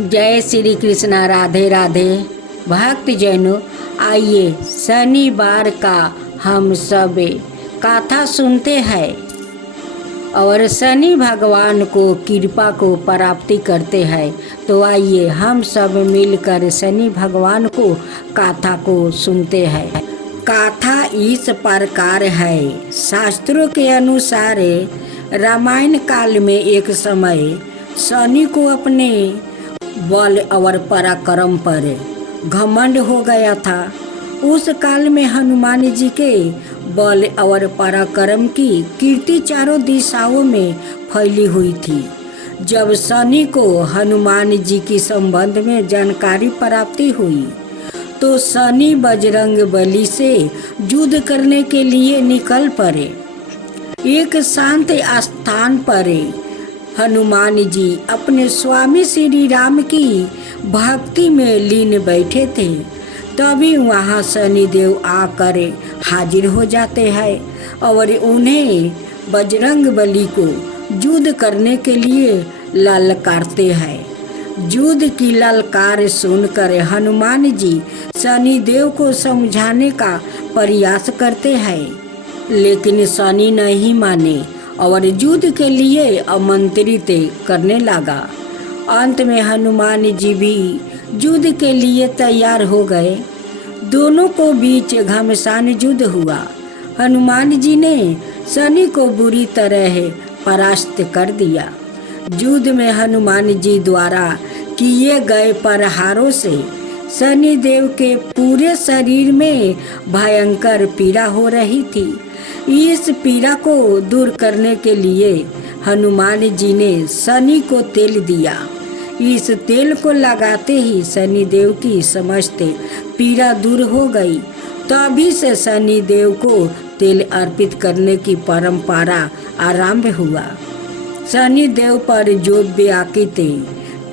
जय श्री कृष्णा। राधे राधे। भक्त जनों, आइए शनिवार का हम सब कथा सुनते हैं और शनि भगवान को कृपा को प्राप्ति करते हैं। तो आइए हम सब मिलकर शनि भगवान को कथा को सुनते हैं। कथा इस प्रकार है। शास्त्रों के अनुसार रामायण काल में एक समय शनि को अपने बल और पराक्रम पर घमंड हो गया था। उस काल में हनुमान जी के बल और पराक्रम की कीर्ति चारों दिशाओं में फैली हुई थी। जब शनि को हनुमान जी की संबंध में जानकारी प्राप्ति हुई तो शनि बजरंग बली से युद्ध करने के लिए निकल पड़े। एक शांत स्थान पर हनुमान जी अपने स्वामी श्री राम की भक्ति में लीन बैठे थे। तभी वहाँ शनिदेव आकर हाजिर हो जाते हैं और उन्हें बजरंग बली को युद्ध करने के लिए ललकारते हैं। युद्ध की ललकार सुनकर हनुमान जी शनिदेव को समझाने का प्रयास करते हैं, लेकिन शनि नहीं माने और युद्ध के लिए आमंत्रित करने लगा। अंत में हनुमान जी भी युद्ध के लिए तैयार हो गए। दोनों को बीच घमासान युद्ध हुआ। हनुमान जी ने शनि को बुरी तरह परास्त कर दिया। युद्ध में हनुमान जी द्वारा किए गए प्रहारों से शनि देव के पूरे शरीर में भयंकर पीड़ा हो रही थी। इस पीड़ा को दूर करने के लिए हनुमान जी ने शनि को तेल दिया। इस तेल को लगाते ही शनि देव की समस्त पीड़ा दूर हो गई। तभी से शनि देव को तेल अर्पित करने की परंपरा आरंभ हुआ। शनि देव पर जो व्यक्ति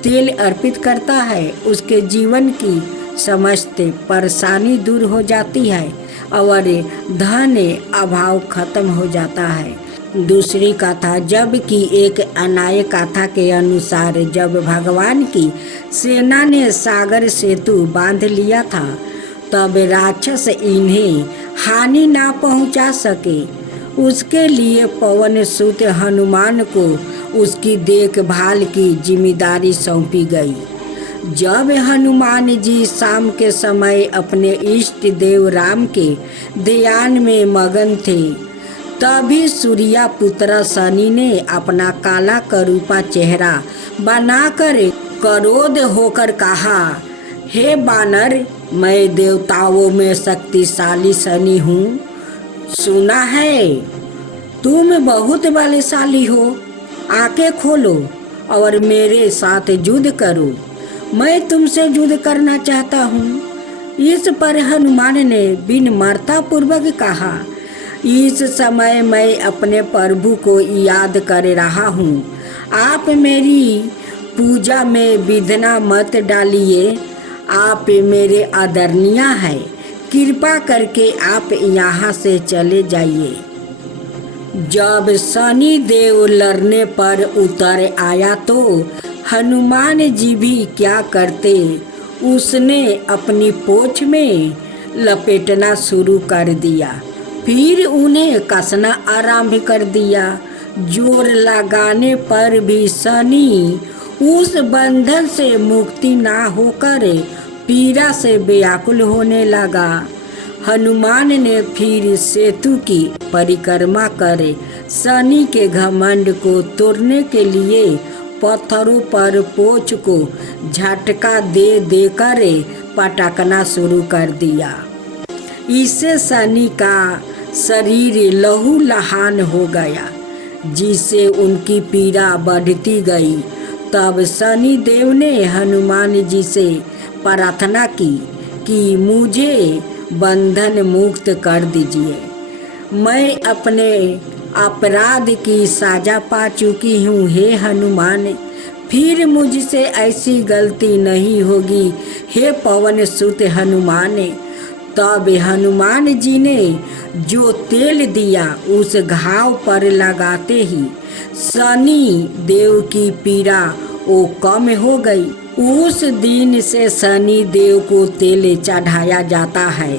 तेल अर्पित करता है उसके जीवन की समस्त परेशानी दूर हो जाती है और धन अभाव खत्म हो जाता है। दूसरी कथा, जबकि एक अन्य कथा के अनुसार जब भगवान की सेना ने सागर सेतु बांध लिया था तब राक्षस इन्हें हानि ना पहुंचा सके। उसके लिए पवन सुत हनुमान को उसकी देखभाल की जिम्मेदारी सौंपी गई। जब हनुमान जी शाम के समय अपने इष्ट देव राम के ध्यान में मगन थे, तभी सूर्या पुत्र शनि ने अपना काला करूपा चेहरा बनाकर क्रोध होकर कहा, हे बानर, मैं देवताओं में शक्तिशाली शनि हूँ। सुना है तुम बहुत बलशाली हो। आंखें खोलो और मेरे साथ युद्ध करो। मैं तुमसे युद्ध करना चाहता हूँ। इस पर हनुमान ने विनम्रता पूर्वक कहा, इस समय मैं अपने प्रभु को याद कर रहा हूँ। आप मेरी पूजा में विघ्न मत डालिए। आप मेरे आदरणीय हैं। कृपा करके आप यहाँ से चले जाइए। जब शनि देव लड़ने पर उतर आया तो हनुमान जी भी क्या करते, उसने अपनी पूंछ में लपेटना शुरू कर दिया। फिर उन्हें कसना आरंभ कर दिया। जोर लगाने पर भी शनि उस बंधन से मुक्ति ना होकर पीड़ा से व्याकुल होने लगा। हनुमान ने फिर सेतु की परिक्रमा कर शनि के घमंड को तोड़ने के लिए पत्थरों पर पोंछ को झटका दे देकर पटकना शुरू कर दिया। इससे शनि का शरीर लहूलुहान हो गया, जिससे उनकी पीड़ा बढ़ती गई। तब शनि देव ने हनुमान जी से प्रार्थना की कि मुझे बंधन मुक्त कर दीजिए। मैं अपने अपराध की सजा पा चुकी हूँ। हे हनुमान, फिर मुझसे ऐसी गलती नहीं होगी। हे पवन सुत हनुमान। तब हनुमान जी ने जो तेल दिया उस घाव पर लगाते ही शनि देव की पीड़ा वो कम हो गई। उस दिन से शनि देव को तेल चढ़ाया जाता है,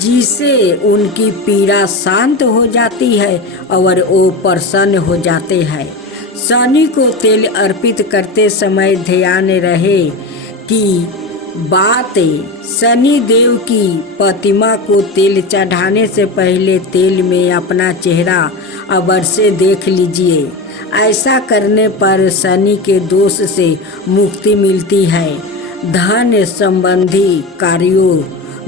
जिससे उनकी पीड़ा शांत हो जाती है और वो प्रसन्न हो जाते हैं। शनि को तेल अर्पित करते समय ध्यान रहे कि बात शनि देव की प्रतिमा को तेल चढ़ाने से पहले तेल में अपना चेहरा अवश्य देख लीजिए। ऐसा करने पर शनि के दोष से मुक्ति मिलती है। धन संबंधी कार्यों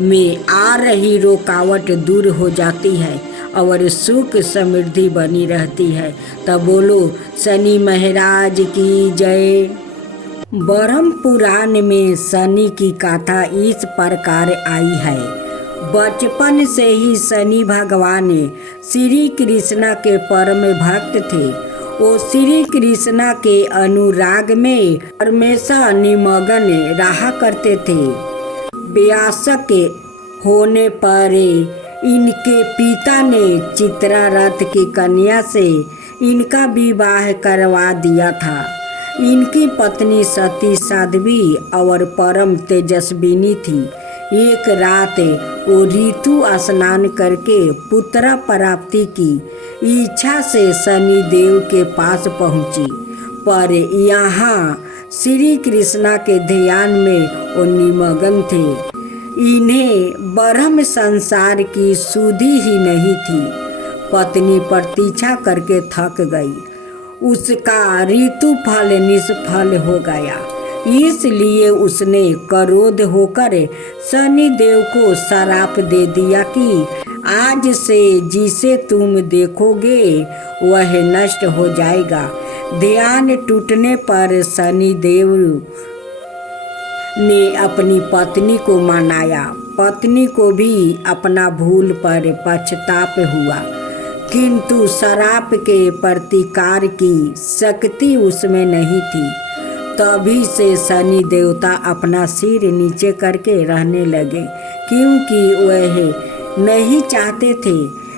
में आ रही रुकावट दूर हो जाती है और सुख समृद्धि बनी रहती है। तब बोलो शनि महाराज की जय। ब्रह्म पुराण में शनि की कथा इस प्रकार आई है। बचपन से ही शनि भगवान श्री कृष्ण के परम भक्त थे। वो श्री कृष्ण के अनुराग में हमेशा निमग्न रहा करते थे। वयस्क होने पर इनके पिता ने चित्रारथ की कन्या से इनका विवाह करवा दिया था। इनकी पत्नी सती साध्वी और परम तेजस्विनी थी। एक रात वो ऋतु स्नान करके पुत्र प्राप्ति की इच्छा से शनि देव के पास पहुंची, पर यहाँ श्री कृष्ण के ध्यान में वो निमग्न थे। इन्हें ब्रह्म संसार की सुधि ही नहीं थी। पत्नी प्रतीक्षा करके थक गई। उसका ऋतु फल निष्फल हो गया। इसलिए उसने क्रोध होकर शनि देव को श्राप दे दिया कि आज से जिसे तुम देखोगे वह नष्ट हो जाएगा। ध्यान टूटने पर शनि देव ने अपनी पत्नी को मनाया। पत्नी को भी अपना भूल पर पछताप हुआ, किंतु श्राप के प्रतिकार की शक्ति उसमें नहीं थी। तभी से शनि देवता अपना सिर नीचे करके रहने लगे, क्योंकि वह नहीं चाहते थे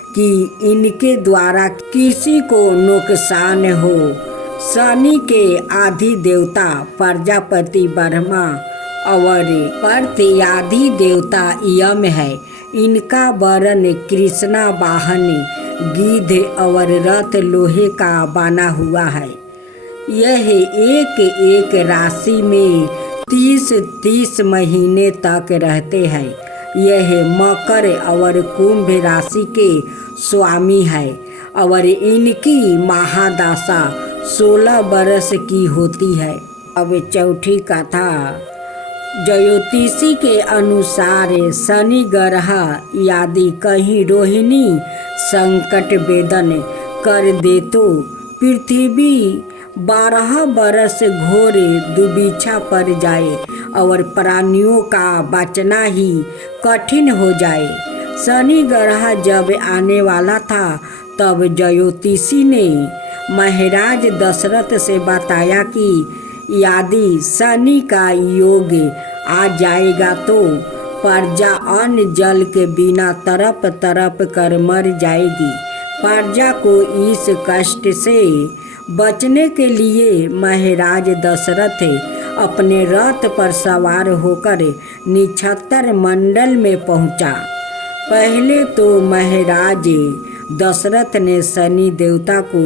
कि इनके द्वारा किसी को नुकसान हो। शनि के आदि देवता प्रजापति ब्रह्मा और प्रत्यादि देवता यम है। इनका वर्ण कृष्णा वाहन गिद्ध और रथ लोहे का बना हुआ है। यह एक एक राशि में 30-30 महीने तक रहते हैं। यह मकर और कुंभ राशि के स्वामी है और इनकी महादशा 16 वर्ष की होती है। अब चौथी कथा। ज्योतिषी के अनुसार शनि ग्रह यदि कहीं रोहिणी संकट वेदन कर दे तो पृथ्वी 12 बरस घोर दुविधा पड़ जाए और प्राणियों का बचना ही कठिन हो जाए। शनि ग्रह जब आने वाला था तब ज्योतिषी ने महाराज दशरथ से बताया कि यदि शनि का योग आ जाएगा तो प्रजा अन्न जल के बिना तड़प तड़प कर मर जाएगी। प्रजा को इस कष्ट से बचने के लिए महाराज दशरथ अपने रथ पर सवार होकर नक्षत्र मंडल में पहुंचा। पहले तो महाराज दशरथ ने शनि देवता को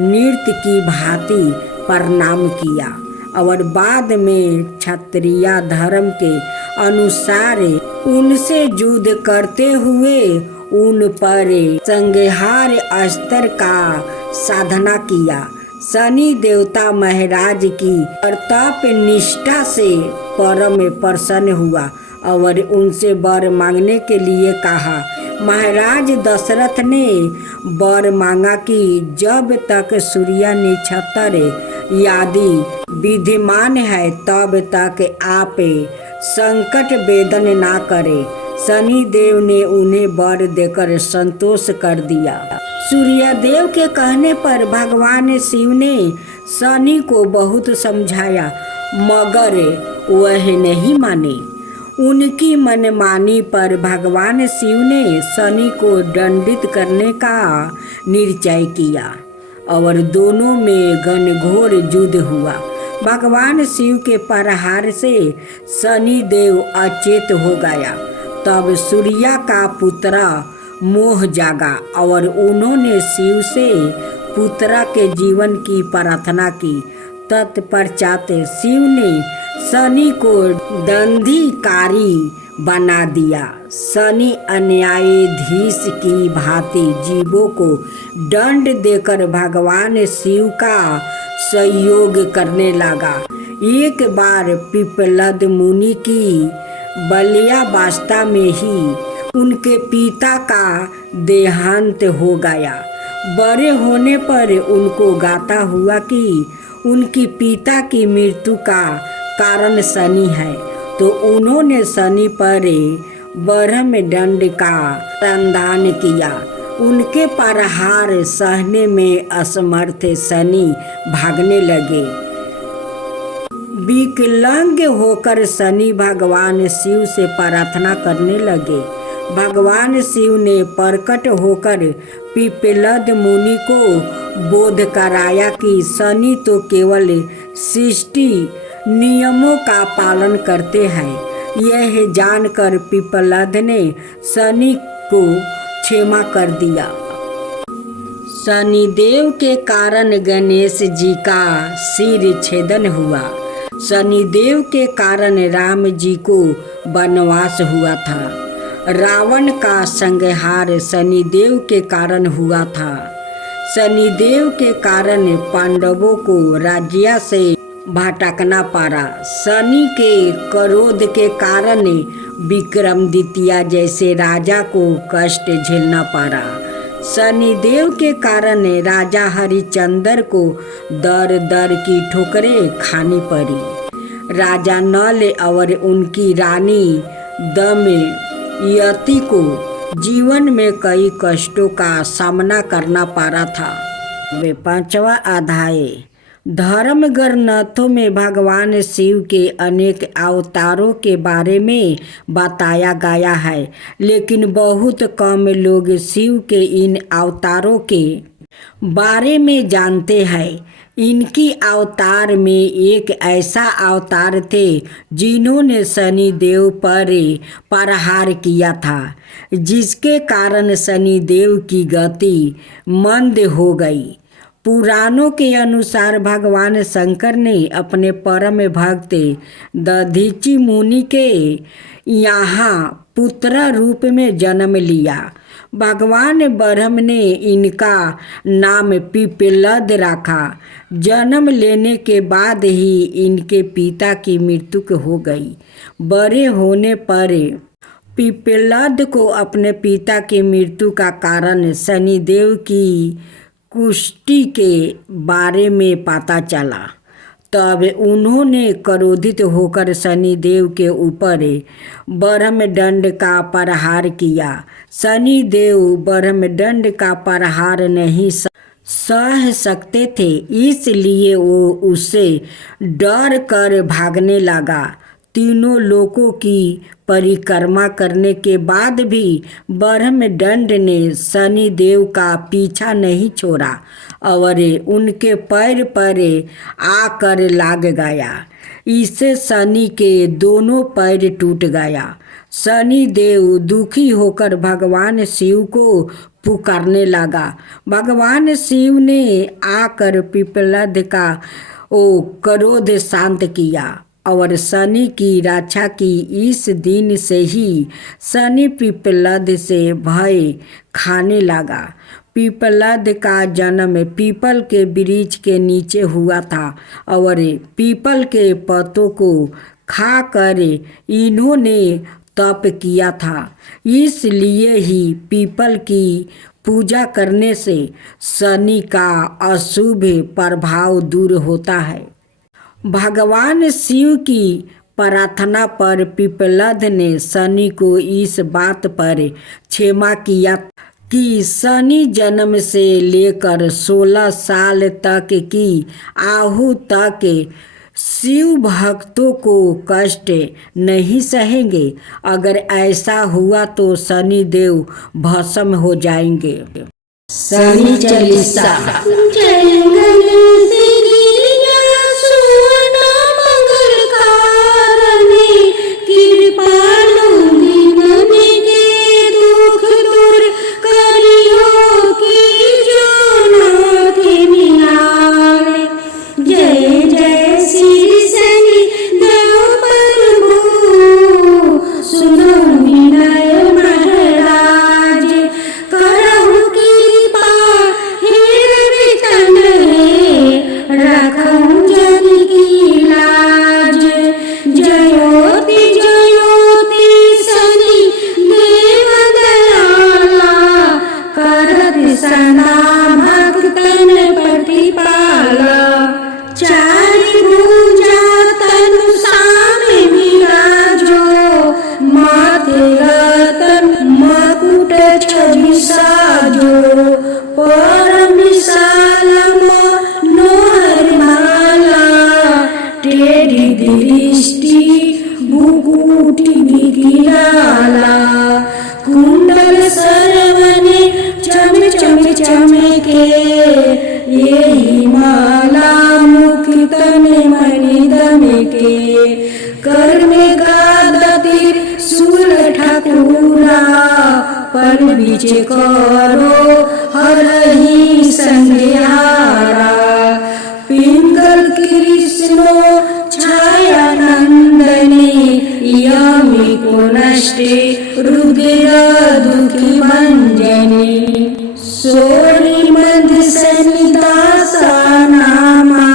नृत्य की भांति प्रणाम किया और बाद में क्षत्रिय धर्म के अनुसार उनसे युद्ध करते हुए उन पर संहार अस्त्र का साधना किया। शनि देवता महाराज की प्रताप निष्ठा से परम प्रसन्न हुआ और उनसे वर मांगने के लिए कहा। महाराज दशरथ ने वर मांगा कि जब तक सूर्य नक्षत्र यदि विद्यमान है तब तक आप संकट वेदन ना करे। शनि देव ने उन्हें वर देकर संतोष कर दिया। सूर्यदेव के कहने पर भगवान शिव ने शनि को बहुत समझाया, मगर वह नहीं माने। उनकी मनमानी पर भगवान शिव ने शनि को दंडित करने का निश्चय किया और दोनों में घनघोर युद्ध हुआ। भगवान शिव के प्रहार से शनि देव अचेत हो गया। तब सूर्या का पुत्र मोह जागा और उन्होंने शिव से पुत्र के जीवन की प्रार्थना की। तत्पश्चात शिव ने शनि को दंडीकारी बना दिया। शनि अन्यायाधीश की भांति जीवों को दंड देकर भगवान शिव का सहयोग करने लगा। एक बार पिप्पलद मुनि की बाल्यावस्था में ही उनके पिता का देहांत हो गया। बड़े होने पर उनको गाता हुआ कि उनकी पिता की मृत्यु का कारण शनि है, तो उन्होंने शनि पर ब्रह्मदंड का संधान किया। उनके प्रहार सहने में असमर्थ शनि भागने लगे। विकलांग होकर शनि भगवान शिव से प्रार्थना करने लगे। भगवान शिव ने प्रकट होकर पिप्पलद मुनि को बोध कराया कि शनि तो केवल सृष्टि नियमों का पालन करते हैं। यह जानकर पिप्पलद ने शनि को क्षमा कर दिया। शनिदेव के कारण गणेश जी का सिर छेदन हुआ। शनिदेव के कारण राम जी को वनवास हुआ था। रावण का संहार शनिदेव के कारण हुआ था। शनिदेव के कारण पांडवों को राज्य से भटकना पड़ा। शनि के क्रोध के कारण विक्रमादित्य जैसे राजा को कष्ट झेलना पड़ा। शनिदेव के कारण राजा हरिश्चंद्र को दर दर की ठोकरें खानी पड़ी। राजा नल और उनकी रानी दमयंती को जीवन में कई कष्टों का सामना करना पड़ा था। 5वां अध्याय। धर्म ग्रंथों में भगवान शिव के अनेक अवतारों के बारे में बताया गया है, लेकिन बहुत कम लोग शिव के इन अवतारों के बारे में जानते हैं। इनकी अवतार में एक ऐसा अवतार थे जिन्होंने शनि देव पर प्रहार किया था, जिसके कारण शनि देव की गति मंद हो गई। पुराणों के अनुसार भगवान शंकर ने अपने परम भक्त दधीचि मुनि के यहाँ पुत्र रूप में जन्म लिया। भगवान ब्रह्म ने इनका नाम पिप्पलद रखा। जन्म लेने के बाद ही इनके पिता की मृत्यु हो गई। बड़े होने पर पिप्पलद को अपने पिता की मृत्यु का कारण शनिदेव की कुष्ठी के बारे में पता चला। तब उन्होंने क्रोधित होकर शनिदेव के ऊपर ब्रह्मदंड का प्रहार किया। शनिदेव ब्रह्मदंड का प्रहार नहीं सह सकते थे, इसलिए वो उससे डर कर भागने लगा। तीनों लोकों की परिक्रमा करने के बाद भी ब्रह्मदंड ने शनिदेव का पीछा नहीं छोड़ा और उनके पैर पर आकर लाग गया। इससे शनि के दोनों पैर टूट गया। शनिदेव दुखी होकर भगवान शिव को पुकारने लगा। भगवान शिव ने आकर पिप्पलद का क्रोध शांत किया और शनि की रक्षा की। इस दिन से ही शनि पिप्पलद से भय खाने लगा। पिप्पलद का जन्म पीपल के वृक्ष के नीचे हुआ था और पीपल के पत्तों को खाकर इन्होंने तप किया था। इसलिए ही पीपल की पूजा करने से शनि का अशुभ प्रभाव दूर होता है। भगवान शिव की प्रार्थना पर पिप्पलद ने शनि को इस बात पर क्षमा किया कि शनि जन्म से लेकर 16 साल तक की आयु तक शिव भक्तों को कष्ट नहीं सहेंगे। अगर ऐसा हुआ तो शनि देव भस्म हो जाएंगे। शनि चालीसा। जंगल से गिरिया सुवन यही माला मुख तने मणि दमे के कर में गादती सुल ठाकुरा पर बीचे करो हरही संध्यारा पिंगल कृष्णो छाया नंदनी यमी को नष्टे रुद्र दुखी भंजनी सोरी मध्य सनिदासा नामा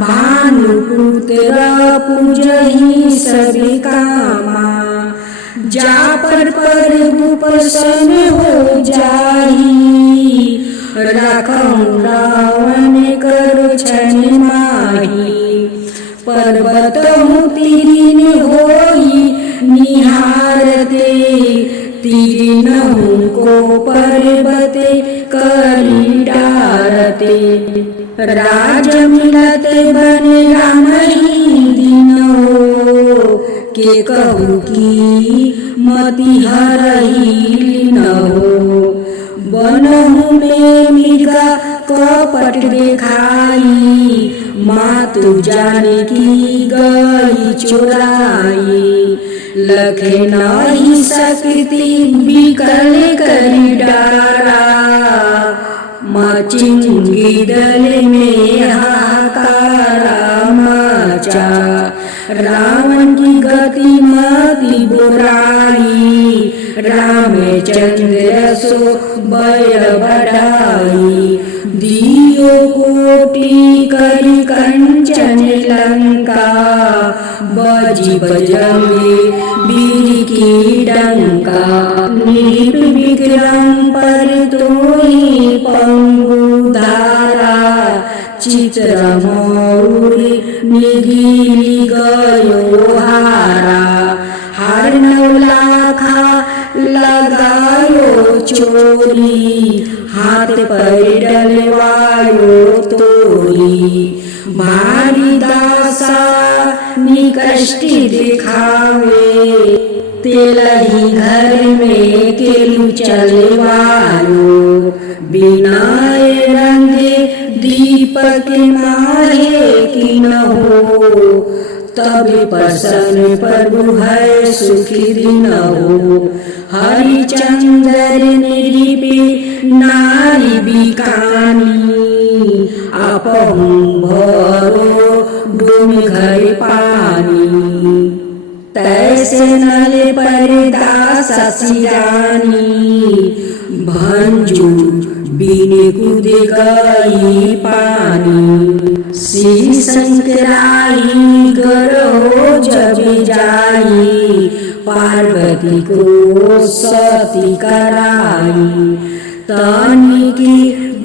भानुपुत्र पूजहि सभी कामा जा पर प्रसन्न हो जाही राखऊं रावण करो छन माही पर्वत तीन होई निहारते तीन को पर्वते करी डारते राज मिलते बन राम ही दिनो के कहू की मति हरही न हो बनहु में मृगा कपट देखाई मातु जाने की गई चुराई लखे नहीं सकती बिकल करी डारा मचिंगी दल में हाहाकारा मचा रावण की गति मति बुराई रामचंद्र सो बल बढ़ाई दियो कोटि करी कंचन लंका बजी बजंगे वीर की डंका नीप विक्रम पर तोहि पंगु धारा चित्र मौरी निगिली गयो हारा हर नौलाखा लगायो चोरी हाथ पर डलवायो तोरी भारी दासा निकष्टि दिखावे तेलही घर में केलू चलवायो बिना रंगे दीपक माहे की न हो तब प्रसन्न प्रभु है सुखी दिन हो हरिचंद्र निरीपी नारी बिकानी आपहु भरो डूम घर पानी तैसे नले पर दासा सिरानी भंजू बीने कूदे गई पानी श्री शंकराई गरो जब जाई पार्वती को सती कराई तानी की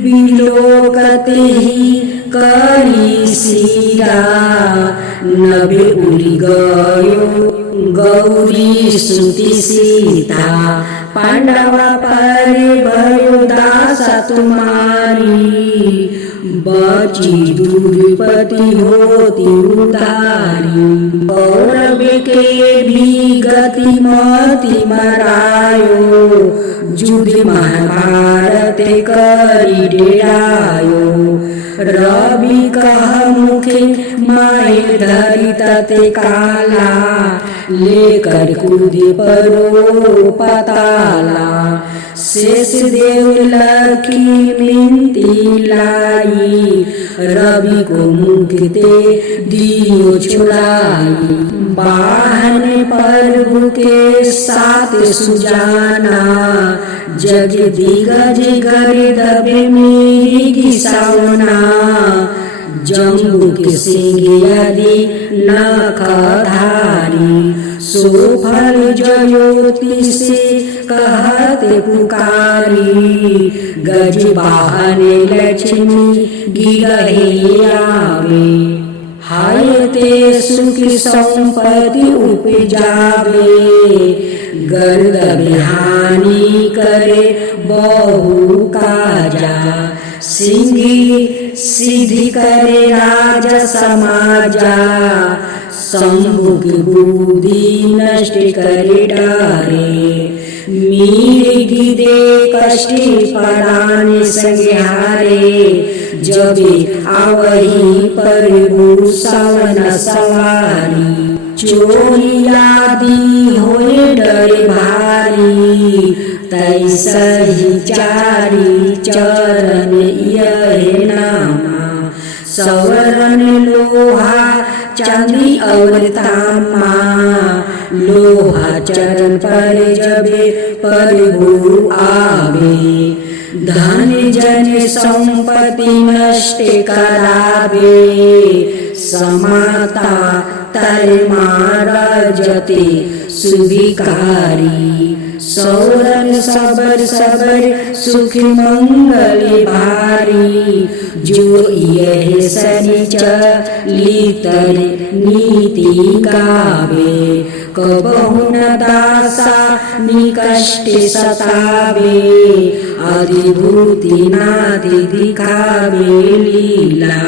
विलोकते ही करी सीरा नभे उड़ी गयो गौरी सुती सीता पांडवा पर भयो दासा तुम्हारी बची दुर्पति होती उतारी कौरव के भी गति मति मरायो युद्ध महाभारत करी डेरायो रवि कह मुखे माए धरी तते काला लेकर कूदे परो पताला शेष देव लखी मिनती लाई रवि को मुक्ते दियो छुड़ाई बाहन प्रभु के साथ सुजाना जग दिगज गर्दभे मेरी गिसावना जम्बू सिंह यदि नखधारी सोफल ज्योति से कहते पुकारी गज वाहन लक्ष्मी गिरहे आवे हाय ते सुख संपत्ति उपजावे गर्द बिहानी करे बहु काजा सिंही सिद्धि करे राजा समाजा शंभु की बुद्धि नष्ट करे डारे मिर्गी दे कष्टि परान संहारे, जबे आवही प्रभु सावन सवारी। चोरियादि होए डर भारी, तैसही चारि चरण यह नामा। सवरण लोहा चांदी और तामा, लोहा चरण पर जबे प्रभु आवे। धन जन संपत्ति नष्ट करावे, समाता तर मारजते सुभिकारी। सौरन सबर सबर सुख मंगल भारी, जो यह शनिचलितर नीति गावे। कबहु न दासा निकष्ट सतावे, अधिभूति नादि दिखावे लीला।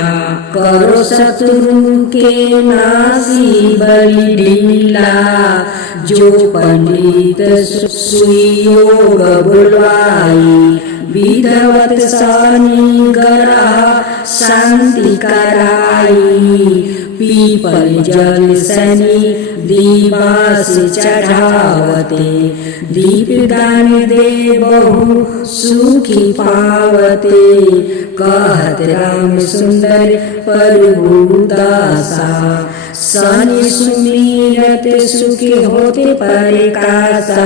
करो शत्रु के नासी बलि ढीला, जो पंडित सुयोग बुलवाई। विधवत शनि ग्रह शांति कराई, पीपल जल शनि दिवस चढ़ावते। दीप दान दे बहु सुखी पावते, कहत राम सुंदर प्रभु दासा। शनि सुमिरत सुखी होते प्रकाशा,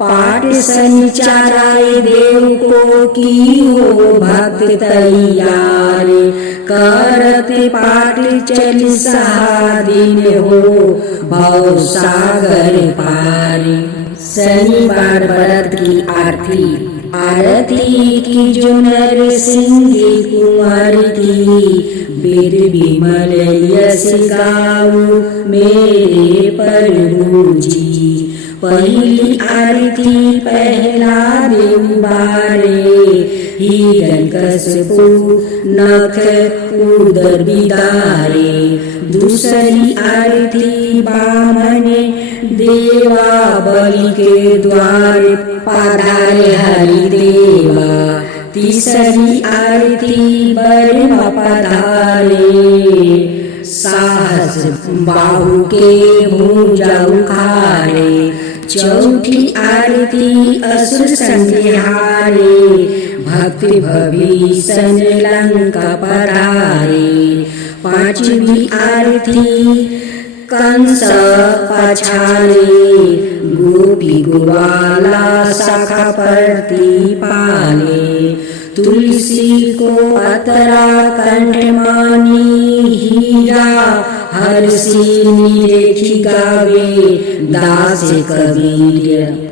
पाठ शनिचराय देव को की हो भक्त तैयार। करत पाठ 40 दिन हो भव सागर पार। शनिवार व्रत की आरती। आरती की जो नर सिंह कुंवर की, वेद विमल यश गाऊ मेरे प्रभु जी। पहली आरती पहला देव बारे, हिरण्यकशिपु नख उदर बिदारे। दूसरी आरती बामन देवा बलि के द्वार, पधारे हरिदेवा। तीसरी आरती बर्मा पधारे, साहस बाहु के भुजा उखारे। चौथी आरती असुर संहारे, भक्ति भविष्ण लंका पधारे। पांचवी आरती कंस पछारे, गोपी ग्वाला शाखा प्रति पाले। तुलसी को अतरा कंठ मानी, हीरा हर सीनी देखी गावे दास कबीर।